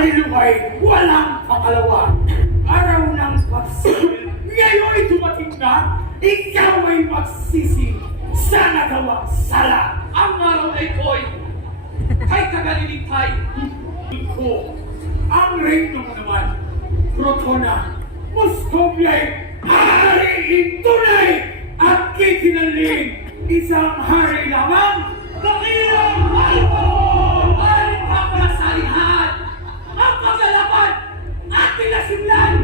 kaluluwa'y walang pangalawa. Araw ng pagsisil, ngayon'y dumating na, ikaw ay magsisi sa nagawang sala. Ang araw ay ko'y kay kagalilitay. Iko, ang reyno mo naman, Protona, Moscovia'y hariin tunay at kikinalin isang hari lamang. Dakilang alon! Aling papasalihan! Ang paglalapad at pinasimlan!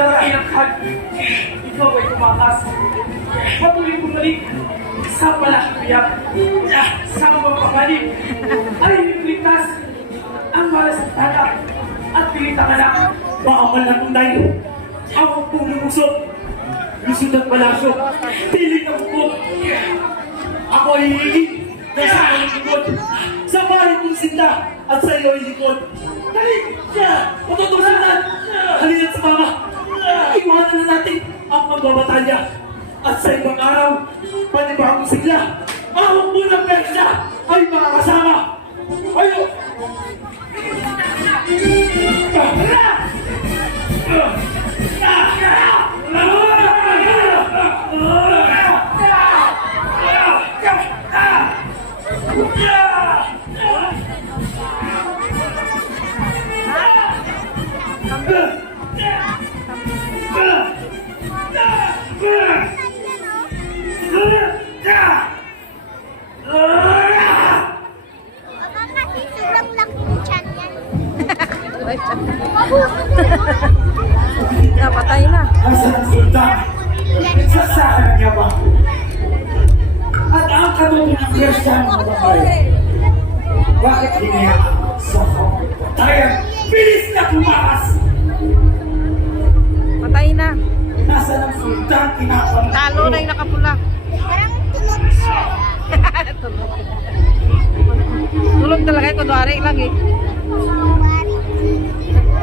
Dahil ang hag, ikaw ay tumakas. Patuloy bumalik sa palakiyap, sa mapapalik, ay niligtas ang malas at tatak at pilitang anak. Maamal na kong tayo, ako pong lumusok, lusod at palasok, pilit ang bukok. Ako ay hihigit na sa aking likod, sa bahay kong sinta at sa iyo ay likod. Dali! Matutusanan! Halina't sa mama! Iwanan na natin ang pagbabatalya at sa ibang araw, panibagong sigla, ang unang persa ay makakasama. Ayo! Nasa ng sultan, sa saka ng yabang. At ang katutunang Kristiyano ng babae, bakit hinayaan sa kapatayan? Bilis na tumakas! Patay na. Nasa ng sultan, kinapang Talo na yung nakapula. Parang tulog siya. Tulog. Tulog talaga. Kunwari lang eh.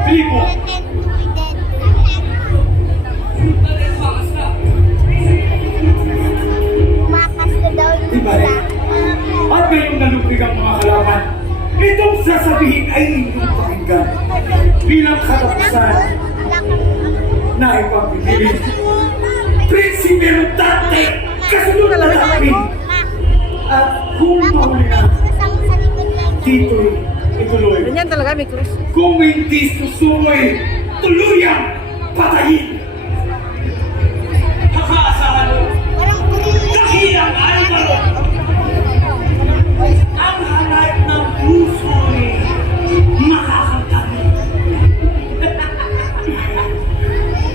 Filipo, Umakas na daw yung di ba rin? At ngayong nalupig ang mga kalaban, itong sasabihin ay inyong pakinggan. Bilang katapusan na ipagpipili. Prinsipe Rodante, kasunod na namin. At kung mahuli na, dito'y ituloy. Ganyan talaga, may krus. Kung hindi susumoy, tuluyang patayin. Kakaasahan mo, Parang dakilang Alvaro, ang hanay ng puso ay makakagdami.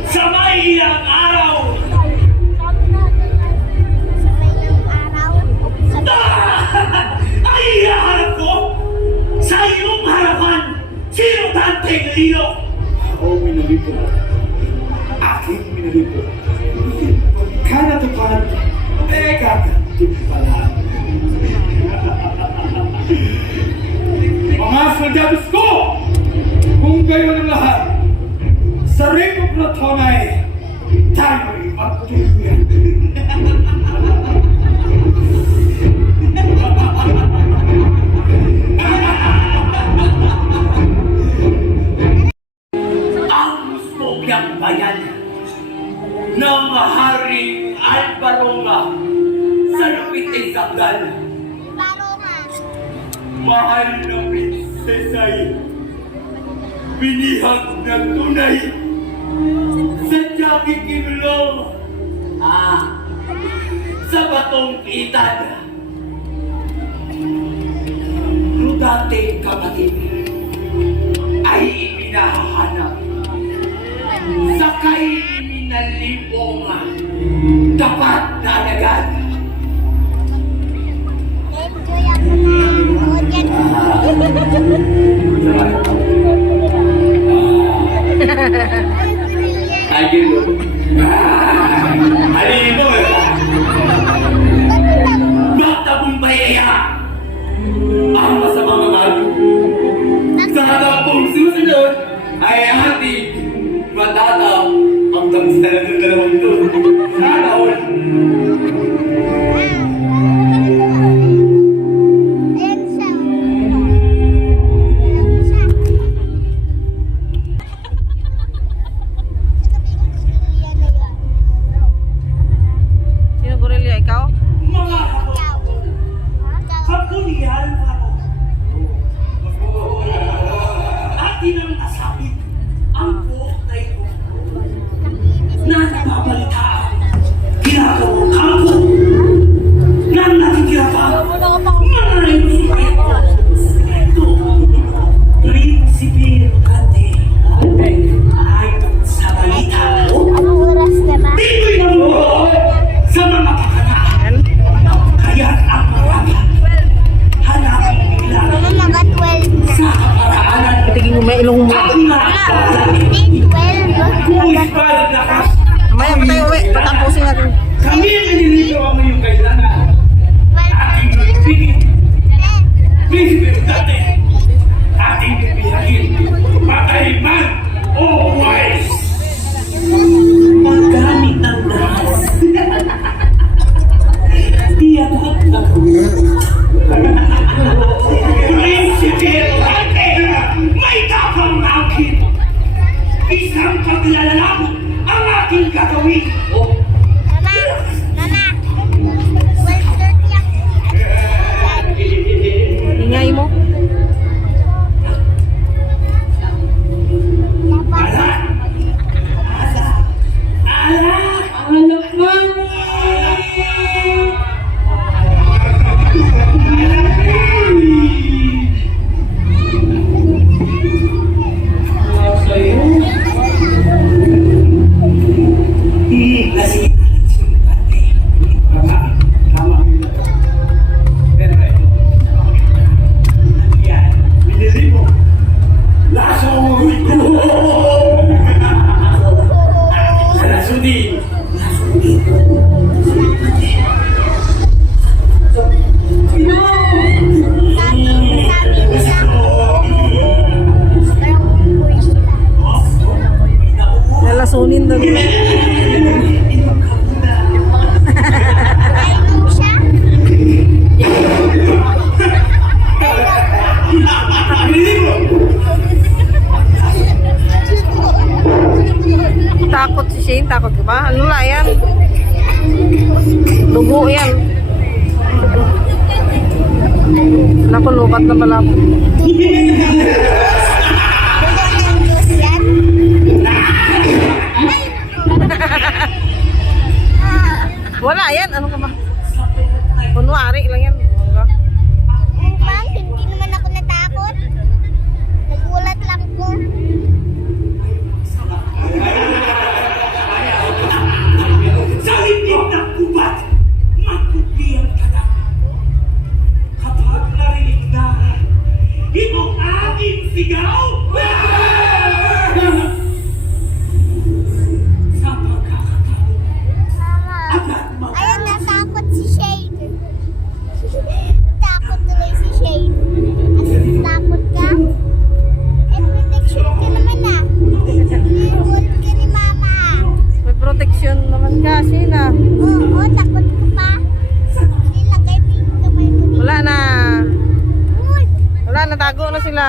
Sa may ilang araw, ay ihaharap ko sa iyong harapan si Rodante Galilo. Ako minalito. Aking minalito. Kanatukan, kakantin pala. Mga soldados ko! Kung kayo ng lahat, sa Ring of Platonay, tayo'y magtuluyan. Ang Moskovyang bayan ng Haring Alvaronga sa lupit ay sakdal. Mahal na prinsesay, binihag na tunay sa Jackie Kimlong. Sa batong itan, Rodante kapatid ay ipinahanap sa kainin ng libong tapat na alagad. Enjoy ako na nanonood yan. Ay, gino. Halino eh. Bata mong bayaya ang masamang mga sa hatapong susunod ay ating matataw ang tangsta ng dalawang ito. Sana all. Ayan siya. Ayan siya. Sino gorilla? Ikaw? Mga kapatid, Ikaw. kapulihan ako. Atin ang nasabit ang buhok na ito na napapalitaan. Ginagawang kampo ng nakikira pa mga instrumento. Ito, Prinsipe Rodante ay sa balita. Anong oras na ba? Dito'y namuho sa mga pakanaan. Kaya ang marami hanapin nila Ano naga 12 na? sa kaparaanan Tiging mo may ilong mo. ang Hindi, 12. kung isbad lakas. Mamaya pa tayo uwi. Patampusin natin. Kami ang nililito ang iyong kailangan. Ating pipigil, Prinsipe Rodante. Ating pipihagin, patay man o wise. Paggamit ng dahas. Tiyagat ako. Prinsipe Rodante, may tapang angkin. Isang paglalalang ang ating gagawin. Nana, Nana. 12:30 ako. Ingay mo. Ala! Ala! Ala! Anak mami! Sa'yo? Sabi nila, parang boy sila. Lalasunin doon. Nainom siya. Takot si Shane, takot ka ba? Ano na yan? Dugo yan. Naku, lukat na pala ako. Ang Diyos yan. Wala yan, ano ka ba? Kunwari lang yan. Ma'am, hindi naman ako natakot. Nagulat lang ko. Sa higit ng gubat, magkublihan ka na. Kapag narinig na itong aking sigaw, sa pagkakataon, Mama, ayun, natakot si Shane. Takot tuloy si Shane. Takot ka? Eh, protection ka naman ah. Iniwan ka ni Mama. May protection naman ka, Shane ah. Oo, takot ka pa. Nilagay mo yung kamay ko dito. Wala na. Uy! Wala, natago na sila.